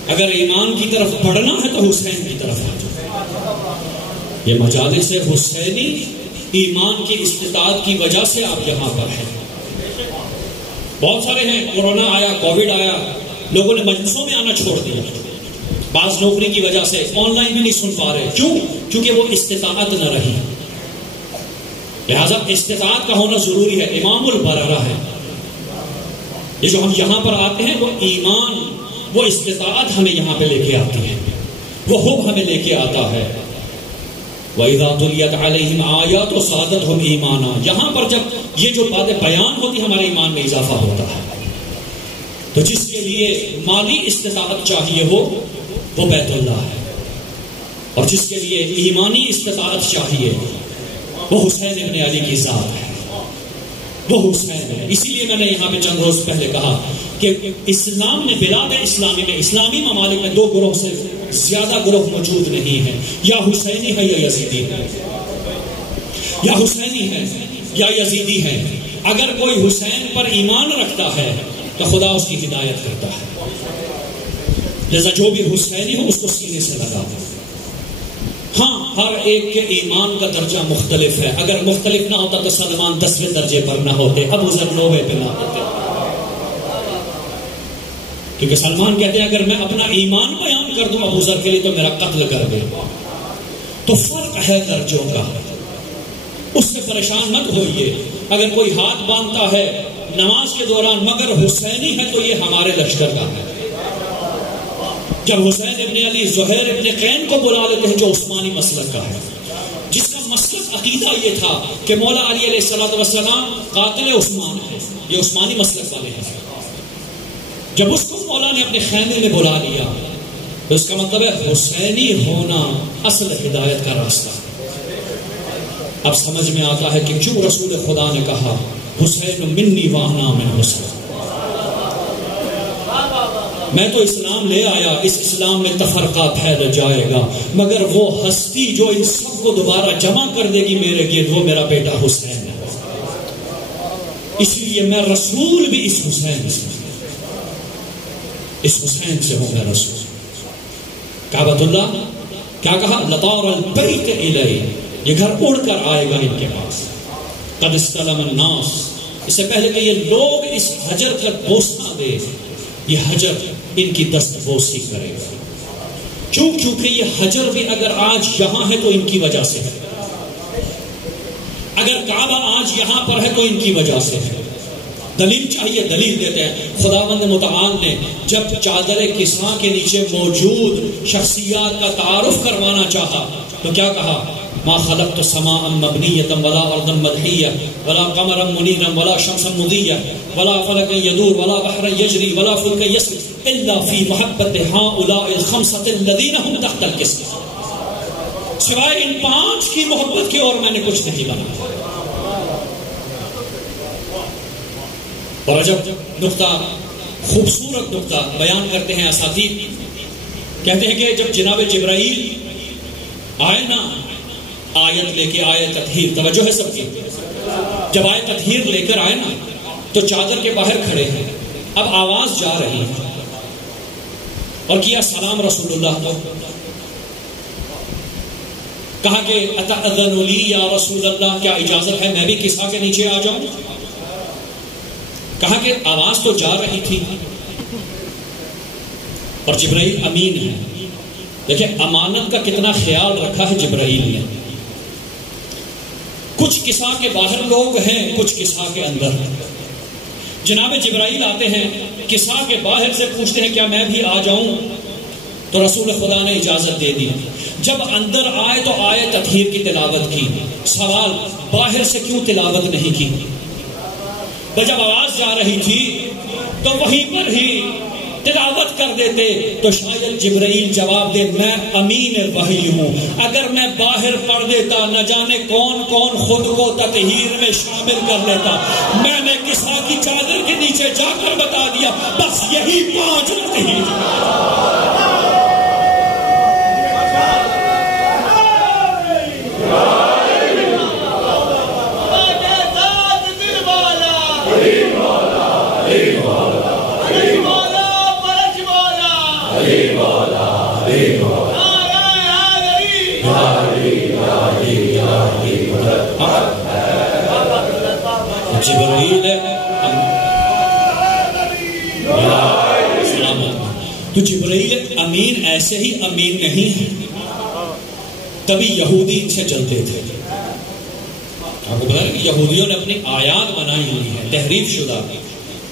اگر ایمان کی طرف بڑھنا ہے تو حسین کی طرف ہے. یہ مجالس حسینی ایمان کی استطاعت کی وجہ سے آپ یہاں پر ہیں. بہت سارے ہیں, کورونا آیا, کووڈ آیا, لوگوں نے مجلسوں میں آنا چھوڑ دیا. بعض نوکری کی وجہ سے آن لائن بھی نہیں سن پا رہے. کیوں؟ کیونکہ وہ استطاعت نہ رہی. لہذا استطاعت کا ہونا ضروری ہے. امام البررہ ہے. یہ جو ہم یہاں پر آتے ہیں وہ ایمان, وہ استطاعت ہمیں یہاں پہ لے کے آتی ہے, وہ حب ہمیں لے کے آتا ہے. وَإِذَا تُلِيَتْ عَلَيْهِمْ آيَاتُ زَادَتْهُمْ إِيمَانًا. یہاں پر جب یہ جو باتیں بیان ہوتی ہمارے ایمان میں اضافہ ہوتا ہے. تو جس کے لیے مالی استطاعت چاہیے ہو وہ بیت اللہ ہے, اور جس کے لیے ایمانی استطاعت چاہیے وہ حسین ابن علی کی ذات ہے, وہ حسین ہے. اسی لیے میں نے یہاں پہ چند روز پہلے کہا کہ اسلام میں, بلاد اسلامی میں, اسلامی ممالک میں دو گروہ سے زیادہ گروہ موجود نہیں ہے. یا حسینی ہے یا یزیدی ہے, یا حسینی ہے یا یزیدی ہے. اگر کوئی حسین پر ایمان رکھتا ہے تو خدا اس کی ہدایت کرتا ہے. لہذا جو بھی حسینی ہو اس کو سینے سے لگا دے. ہاں, ہر ایک کے ایمان کا درجہ مختلف ہے. اگر مختلف نہ ہوتا تو سلمان 10ویں درجے پر نہ ہوتے, ابو ذر 9ویں پہ نہ ہوتے. کیونکہ سلمان کہتے ہیں اگر میں اپنا ایمان بیان کر دوں ابو ذر کے لیے تو میرا قتل کر دے. تو فرق ہے درجوں کا, اس سے پریشان مت ہوئیے. اگر کوئی ہاتھ باندھتا ہے نماز کے دوران مگر حسینی ہے تو یہ ہمارے لشکر کا ہے. جب حسین ابن علی زہیر ابن قین کو بلا لیتے ہیں جو عثمانی مسلک کا ہے, جس کا مسلک عقیدہ یہ تھا کہ مولا علی علیہ الصلوۃ والسلام قاتل عثمان ہے, یہ عثمانی مسلک والے ہیں. جب اس کو مولا نے اپنے خیمے میں بلا لیا تو اس کا مطلب ہے حسینی ہونا اصل ہدایت کا راستہ. اب سمجھ میں آتا ہے کہ کیوں رسول خدا نے کہا حسین منی وانا من حسین. میں تو اسلام لے آیا, اس اسلام میں تفرقہ پھیل جائے گا, مگر وہ ہستی جو ان سب کو دوبارہ جمع کر دے گی میرے گرد وہ میرا بیٹا حسین ہے. اس لیے میں رسول بھی اس حسین سے. اس حسین سے ہوں گے رسول. کعبۃ اللہ کیا کہا؟ لطار البیت الی، یہ گھر اڑ کر آئے گا ان کے پاس. قد استلم الناس، اس سے پہلے کہ یہ لوگ اس حجر کا بوسہ دے، یہ حجر ان کی دست بوسی کرے گا. چونکہ یہ حجر بھی اگر آج یہاں ہے تو ان کی وجہ سے ہے، اگر کعبہ آج یہاں پر ہے تو ان کی وجہ سے ہے. دلیل چاہیے، دلیل دیتے ہیں. خداوند متعال نے جب چادر کسا کے نیچے موجود شخصیات کا تعارف کروانا چاہا تو کیا کہا؟ ما خلقت سماء مبنیۃ ولا ارضا مدحیہ ولا قمرا منیرا ولا شمسا مضیہ ولا فلکا یدور ولا بحرا یجری ولا فلکا یسری الا فی محبت ہؤلاء الخمسۃ الذین هم تحت القسم، سوائے ان 5 کی محبت کے اور میں نے کچھ نہیں بنا. اور عجب نقطہ، خوبصورت نقطہ بیان کرتے ہیں اساتید. کہتے ہیں کہ جب جناب جبرائیل آئے نا آیت لے کے، آئے تطہیر، توجہ ہے سب کی، جب آئے تطہیر لے کر آئے نا تو چادر کے باہر کھڑے ہیں. اب آواز جا رہی ہے اور کیا سلام رسول اللہ کو. کہا کہ اتأذن لی یا رسول اللہ، کیا اجازت ہے میں بھی کسا کے نیچے آ جاؤں؟ کہا کہ آواز تو جا رہی تھی اور جبرائیل امین ہے. دیکھیں امانت کا کتنا خیال رکھا ہے جبرائیل نے. کچھ کسا کے باہر لوگ ہیں، کچھ کسا کے اندر. جناب جبرائیل آتے ہیں، کسا کے باہر سے پوچھتے ہیں کیا میں بھی آ جاؤں؟ تو رسول خدا نے اجازت دے دی. جب اندر آئے تو آئے تطہیر کی تلاوت کی. سوال، باہر سے کیوں تلاوت نہیں کی؟ جب آواز جا رہی تھی تو وہیں پر ہی تلاوت کر دیتے تو شاید جبرائیل جواب دے میں امین وحی ہوں. اگر میں باہر پڑھ دیتا نہ جانے کون کون خود کو تطہیر میں شامل کر لیتا. میں نے کسا کی چادر کے نیچے جا کر بتا دیا بس یہی 5 تطہیر. جبرائیل تو جبرائیل امین ایسے ہی امین نہیں ہے. کبھی یہودی ان سے چلتے تھے. آپ کو پتا ہے کہ یہودیوں نے اپنی آیات بنائی ہوئی ہے تحریف شدہ،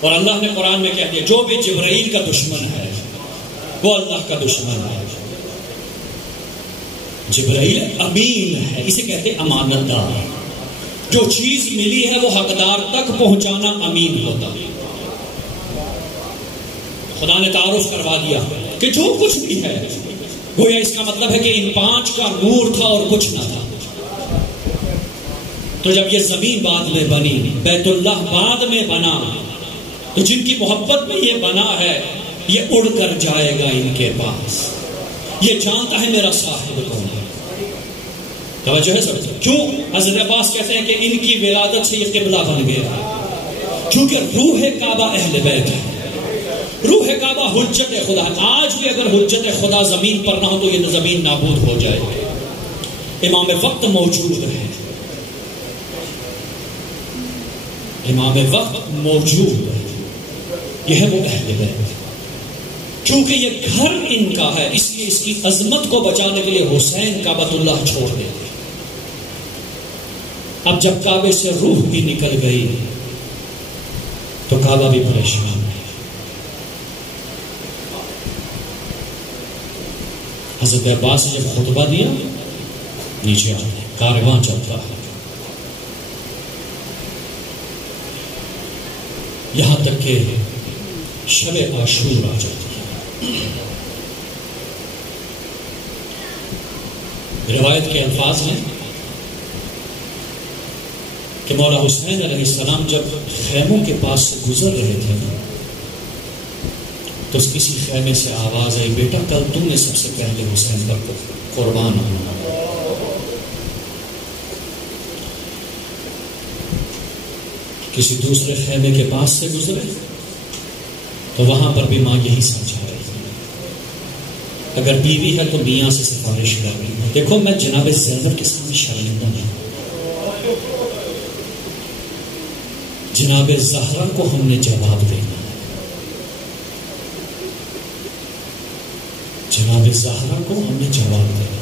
اور اللہ نے قرآن میں کہہ دیا جو بھی جبرائیل کا دشمن ہے وہ اللہ کا دشمن ہے. جبرائیل امین ہے، اسے کہتے امانت دار. جو چیز ملی ہے وہ حقدار تک پہنچانا امین ہوتا. خدا نے تعارف کروا دیا کہ جو کچھ بھی ہے گویا اس کا مطلب ہے کہ ان 5 کا نور تھا اور کچھ نہ تھا. تو جب یہ زمین بعد میں بنی، بیت اللہ بعد میں بنا، تو جن کی محبت میں یہ بنا ہے یہ اڑ کر جائے گا ان کے پاس. یہ جانتا ہے میرا صاحب کون ہے. توجہ ہے سب. کیوں حضرت عباس کہتے ہیں کہ ان کی ولادت سے یہ قبلہ بن گیا، کیونکہ روح کعبہ اہل بیت ہے. روح کعبہ حجت خدا. آج بھی اگر حجت خدا زمین پر نہ ہو تو یہ زمین نابود ہو جائے. امام وقت موجود ہے، امام وقت موجود ہے، یہ ہے وہ اہل بیت. چونکہ یہ گھر ان کا ہے اس لیے اس کی عظمت کو بچانے کے لیے حسین کعبۃ اللہ چھوڑ دیتے. اب جب کعبے سے روح بھی نکل گئی تو کعبہ بھی پریشان ہے. حضرت عباس نے جب خطبہ دیا نیچے آتے کارواں چلتا ہے، یہاں تک کہ شب عاشور آ جاتی ہے. روایت کے الفاظ ہیں کہ مولا حسین علیہ السلام جب خیموں کے پاس سے گزر رہے تھے تو کسی خیمے سے آواز آئی بیٹا کل تم نے سب سے پہلے حسین پر قربان ہونا. کسی دوسرے خیمے کے پاس سے گزرے تو وہاں پر بھی ماں یہی سمجھا اگر بیوی ہے تو میاں سے سفارش کرنی ہے. دیکھو میں جناب زینب کے سامنے شرمندہ نہیں. جناب زہرا کو ہم نے جواب دینا ہے. جناب زہرا کو ہم نے جواب دینا.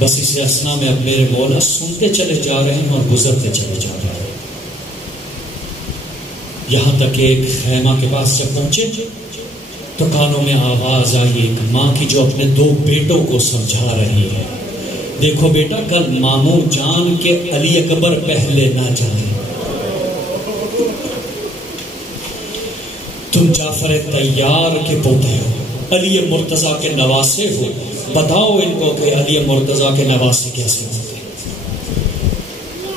بس اس اسنا میں اب میرے مولا سنتے چلے جا رہے ہیں اور گزرتے چلے جا رہے ہیں. یہاں تک کہ ایک خیمہ کے پاس جب پہنچے تو کانوں میں آواز آئی ایک ماں کی جو اپنے 2 بیٹوں کو سمجھا رہی ہے. دیکھو بیٹا کل ماموں جان کے علی اکبر پہلے نہ جائیں. تم جعفر طیار کے پوتے ہو, علی مرتضیٰ کے نواسے ہو. بتاؤ ان کو کہ علی مرتضیٰ کے نواسے کیسے ہوتے.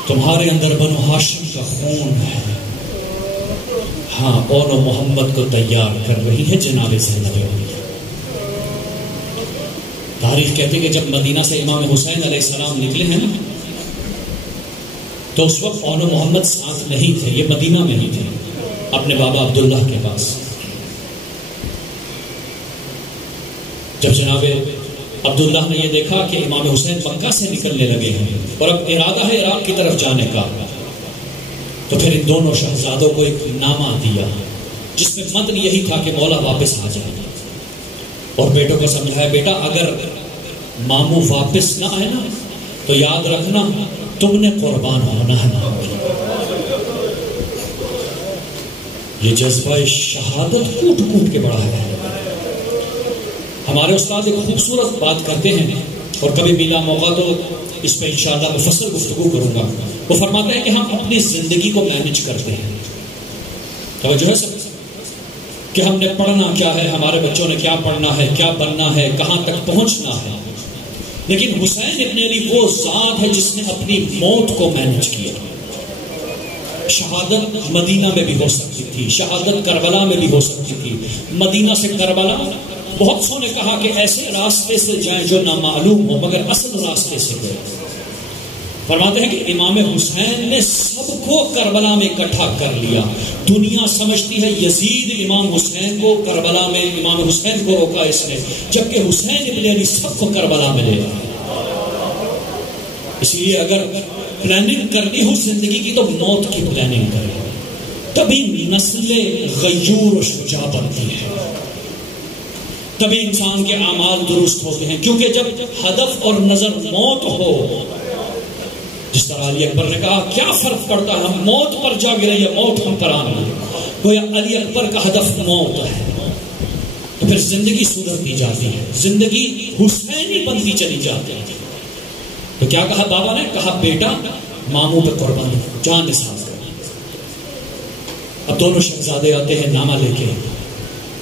تمہارے اندر بنو ہاشم کا خون ہے. ہاں اون و محمد کو تیار کر رہی ہے جناب زینب. تاریخ کہتے کہ جب مدینہ سے امام حسین علیہ السلام نکلے ہیں نا تو اس وقت اون و محمد ساتھ نہیں تھے, یہ مدینہ میں ہی تھے اپنے بابا عبداللہ کے پاس. جب جناب عبداللہ نے یہ دیکھا کہ امام حسین مکہ سے نکلنے لگے ہیں اور اب ارادہ ہے عراق کی طرف جانے کا, تو پھر ان دونوں شہزادوں کو ایک نامہ دیا جس میں متن یہی تھا کہ مولا واپس آ جائے, اور بیٹوں کو سمجھایا بیٹا اگر ماموں واپس نہ آئے نا تو یاد رکھنا تم نے قربان ہونا ہے. یہ جذبہ شہادت کوٹ کوٹ کے بڑھا ہے. ہمارے استاد ایک خوبصورت بات کرتے ہیں اور کبھی ملا موقع تو اس پہ انشاءاللہ مفصل گفتگو کروں گا. وہ فرماتے ہیں کہ ہم اپنی زندگی کو مینج کرتے ہیں. توجہ ہے سب کہ ہم نے پڑھنا کیا ہے, ہمارے بچوں نے کیا پڑھنا ہے, کیا بننا ہے, کہاں تک پہنچنا ہے. لیکن حسین ابن علی وہ ذات ہے جس نے اپنی موت کو مینج کیا. شہادت مدینہ میں بھی ہو سکتی تھی, شہادت کربلا میں بھی ہو سکتی تھی. مدینہ سے کربلا بہت سو نے کہا کہ ایسے راستے سے جائیں جو نامعلوم ہو, مگر اصل راستے سے گئے. فرماتے ہیں کہ امام حسین نے سب کو کربلا میں اکٹھا کر لیا. دنیا سمجھتی ہے یزید امام حسین کو کربلا میں, امام حسین کو روکا اس نے, جبکہ حسین ابن علی سب کو کربلا میں لے گیا. اس لیے اگر پلاننگ کرنی ہو زندگی کی تو موت کی پلاننگ کرے, تبھی نسل غیور و شجاع بنتی ہے, تبھی انسان کے اعمال درست ہوتے ہیں. کیونکہ جب ہدف اور نظر موت ہو, جس طرح علی اکبر نے کہا کیا فرق پڑتا ہے ہم موت پر جا گرے یا موت ہم پر آنا, گویا علی اکبر کا ہدف موت ہے. تو پھر زندگی سدھرتی جاتی ہے, زندگی حسینی بنتی چلی جاتی ہے. تو کیا کہا بابا نے, کہا بیٹا ماموں پہ قربان جان نثار کر. اب دونوں شہزادے آتے ہیں نامہ لے کے.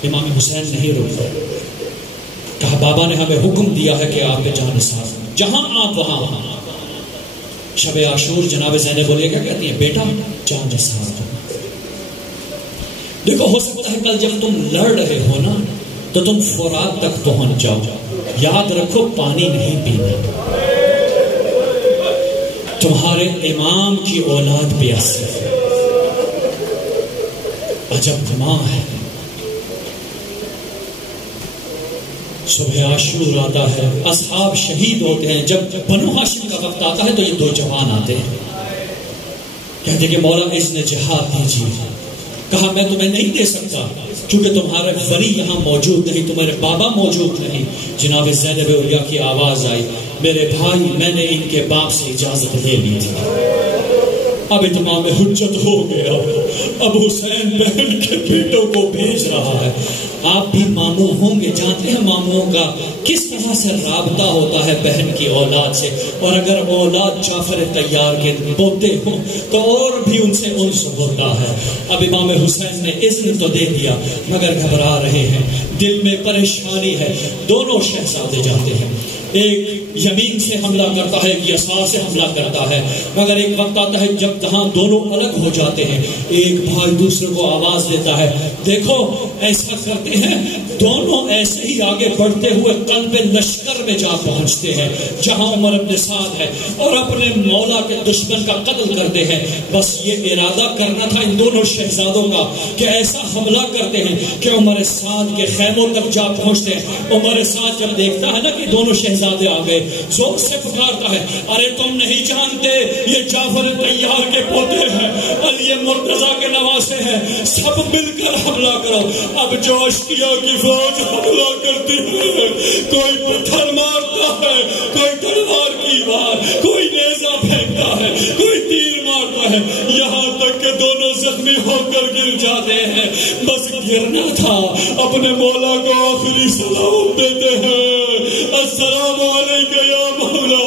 امام حسین نہیں روکتے. کہا بابا نے ہمیں حکم دیا ہے کہ آپ پہ جان نثار, جہاں آپ وہاں. شب عاشور جناب زینب بولے کیا کہتی ہیں, بیٹا جان نثار ہو. دیکھو ہو سکتا ہے کل جب تم لڑ رہے ہو نا تو تم فرات تک پہنچ جاؤ, یاد رکھو پانی نہیں پینا. تمہارے امام کی اولاد پیاسی ہے, عجب ماں ہے. صبح عاشور آتا ہے, اصحاب شہید ہوتے ہیں. جب بنو ہاشم کا وقت آتا ہے تو یہ 2 جوان آتے ہیں, کہتے کہ مولا اذن جہاد دیجیے. کہا میں تمہیں نہیں دے سکتا کیونکہ تمہارے ولی یہاں موجود نہیں, تمہارے بابا موجود نہیں. جناب زینب اولیاء کی آواز آئی, میرے بھائی میں نے ان کے باپ سے اجازت لے لی تھی, اب اتمام حجت ہو گیا. اب حسین بہن کے بیٹوں کو بھیج رہا ہے. آپ بھی ماموں ہوں گے, جانتے ہیں ماموں کا کس طرح سے رابطہ ہوتا ہے بہن کی اولاد سے, اور اگر اولاد جعفر طیار کے پوتے ہوں تو اور بھی ان سے انس ہوتا ہے. اب امام حسین نے اذن تو دے دیا مگر گھبرا رہے ہیں, دل میں پریشانی ہے. دونوں شہزادے جاتے ہیں, ایک یمین سے حملہ کرتا ہے، ایک یسار سے حملہ کرتا ہے، مگر ایک وقت آتا ہے جب جہاں دونوں الگ ہو جاتے ہیں، ایک بھائی دوسرے کو آواز دیتا ہے، دیکھو ایسا کرتے ہیں، دونوں ایسے ہی آگے بڑھتے ہوئے قلب لشکر میں جا پہنچتے ہیں جہاں عمر بن سعد ہے، اور اپنے مولا کے دشمن کا قتل کرتے ہیں۔ بس یہ ارادہ کرنا تھا ان دونوں شہزادوں کا کہ ایسا حملہ کرتے ہیں کہ عمر سعد کے خیموں تک جا پہنچتے ہیں۔ عمر سعد جب دیکھتا ہے نا کہ دونوں شہزادے آ گئے، زور سے پکارتا ہے، ارے تم نہیں جانتے یہ جعفر طیار کے پوتے ہیں، علی مرتضیٰ کے نواسے ہیں، سب مل کر حملہ کرو۔ اب جو اشقیہ کی فوج حملہ کرتی ہے، کوئی پتھر مارتا ہے، کوئی تلوار کی وار، کوئی نیزہ پھینکتا ہے، کوئی تیر مارتا ہے، یہاں تک کہ دونوں زخمی ہو کر گر جاتے ہیں۔ بس گرنا تھا، اپنے مولا کو آخری سلام دیتے ہیں، السلام علیکم یا مولا،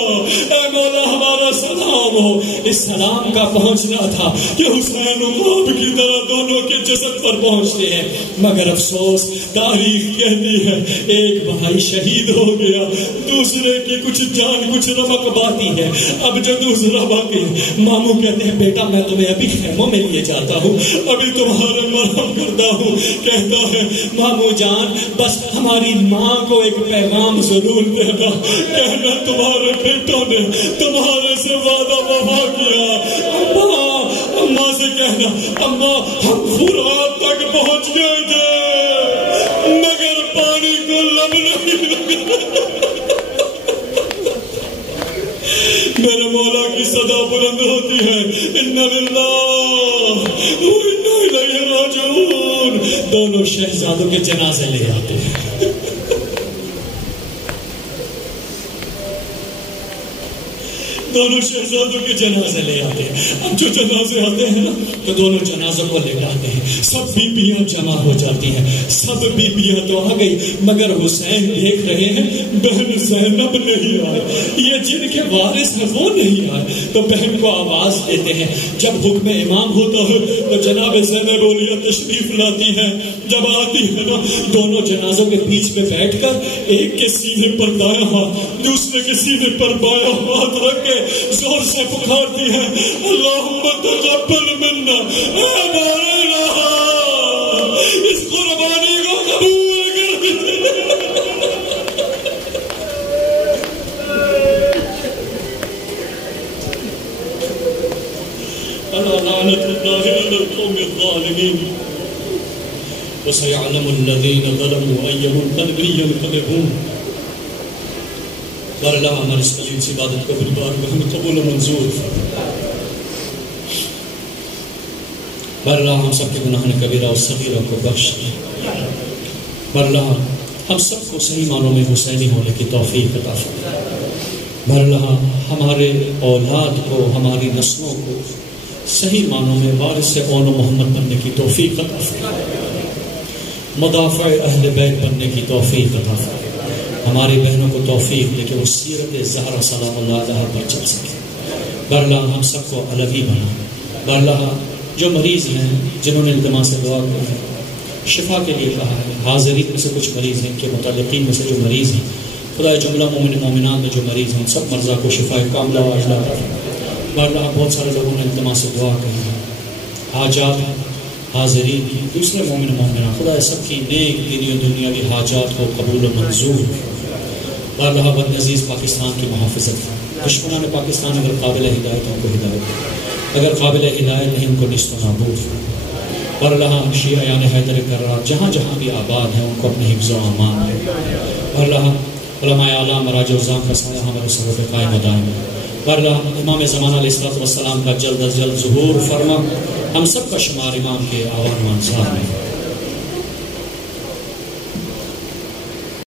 اے مولا ہمارا سلام ہو۔ اس سلام کا پہنچنا تھا کہ حسین و خواب کی طرح دونوں کے جسد پر پہنچتے ہیں، مگر افسوس تاریخ کہتی ہے ایک بھائی شہید ہو گیا، دوسرے کی کچھ جان کچھ رمق باقی ہے۔ اب جو دوسرا باقی ہے، ماموں کہتے ہیں بیٹا میں تمہیں ابھی خیموں میں لیے جاتا ہوں، ابھی تمہارے مرہم کرتا ہوں۔ کہتا ہے ماموں جان بس ہماری ماں کو ایک پیغام ضرور دینا، کہنا تمہارے بیٹوں نے تمہارے سے وعدہ وفا کیا۔ اماں سے کہنا اماں ہم فرات تک پہنچ گئے تھے مگر پانی کو لب نہیں لگا۔ میرے مولا کی صدا بلند ہوتی ہے، اِنَّ لِلَّهِ وَإِنَّا إِلَيْهِ رَاجِعُونَ۔ دونوں شہزادوں کے جنازے لے آتے ہیں۔ دونوں شہزادوں کے جنازے لے آتے ہیں۔ اب جو جنازے آتے ہیں نا تو دونوں جنازوں کو لے آتے ہیں، سب بیبیاں جمع ہو جاتی ہیں، سب بیبیاں تو آ گئی مگر حسین دیکھ رہے ہیں بہن زینب نہیں آئے، یہ جن کے وارث ہیں وہ نہیں آئے، تو بہن کو آواز دیتے ہیں۔ جب حکم امام ہوتا ہے تو جناب زینب اولیاء تشریف لاتی ہیں، جب آتی ہے نا دونوں جنازوں کے بیچ میں بیٹھ کر ایک کے سینے پر دایاں ہاتھ دوسرے کے سینے پر بایاں ہاتھ رکھ کے زور سے پکارتی ہے، اللہم تقبل منا، اے مولا اس قربانی کو قبول کر۔ الا لعنۃ اللہ علی القوم الظالمین وسيعلم الذين ظلموا أي منقلب ينقلبون۔ اللہ ہماری اس قلیل سی عبادت کو اپنی بارگاہ میں قبول و منظور اللہ ہم سب کے گناہ کبیرہ اور صغیرہ کو بخش دے۔ اللہ ہم سب کو صحیح معنوں میں حسینی ہونے کی توفیق عطا فرما۔ اللہ ہمارے اولاد کو ہماری نسلوں کو صحیح معنوں میں وارث اون و محمد بننے کی توفیق عطا فرما، مدافع اہل بیت بننے کی توفیق عطا فرما۔ ہماری بہنوں کو توفیق دے کہ وہ سیرت زہرا سلام اللہ علیہ پر چل سکے۔ برلا ہم سب کو الگ ہی بنا۔ برلا جو مریض ہیں جنہوں نے التماس سے دعا کی ہے، شفا کے لیے کہا ہے، حاضرین میں سے کچھ مریض ہیں کہ متعلقین میں سے جو مریض ہیں، خدا جملہ مومن مومنات میں جو مریض ہیں سب مرضا کو شفا کاملہ و عاجلہ عطا فرما۔ برلا بہت سارے لوگوں نے التماس سے دعا کی ہے، حاجات حاضرین کی دوسرے مومن مومنات، خدا سب کی نیک دینی و دنیاوی حاجات کو قبول و منظور۔ اللہ بدنظیز پاکستان کی محافظت، دشمنان پاکستان اگر قابل ہدایت ان کو ہدایت، اگر قابل ہدایت نہیں ان کو نیست و نابود۔ اور اللہ شیعیان حیدر کرار جہاں جہاں بھی آباد ہیں ان کو اپنے حفظ و امان دے۔ اور اللہ علماء اعلیٰ مراج الزام کا سایہ ہمارے سروں پہ قائم و دائم ہے۔ اور اللہ امام زمانہ علیہ السلام کا جلد از جلد ظہور فرما، ہم سب کا شمار امام کے آوان و انصار میں۔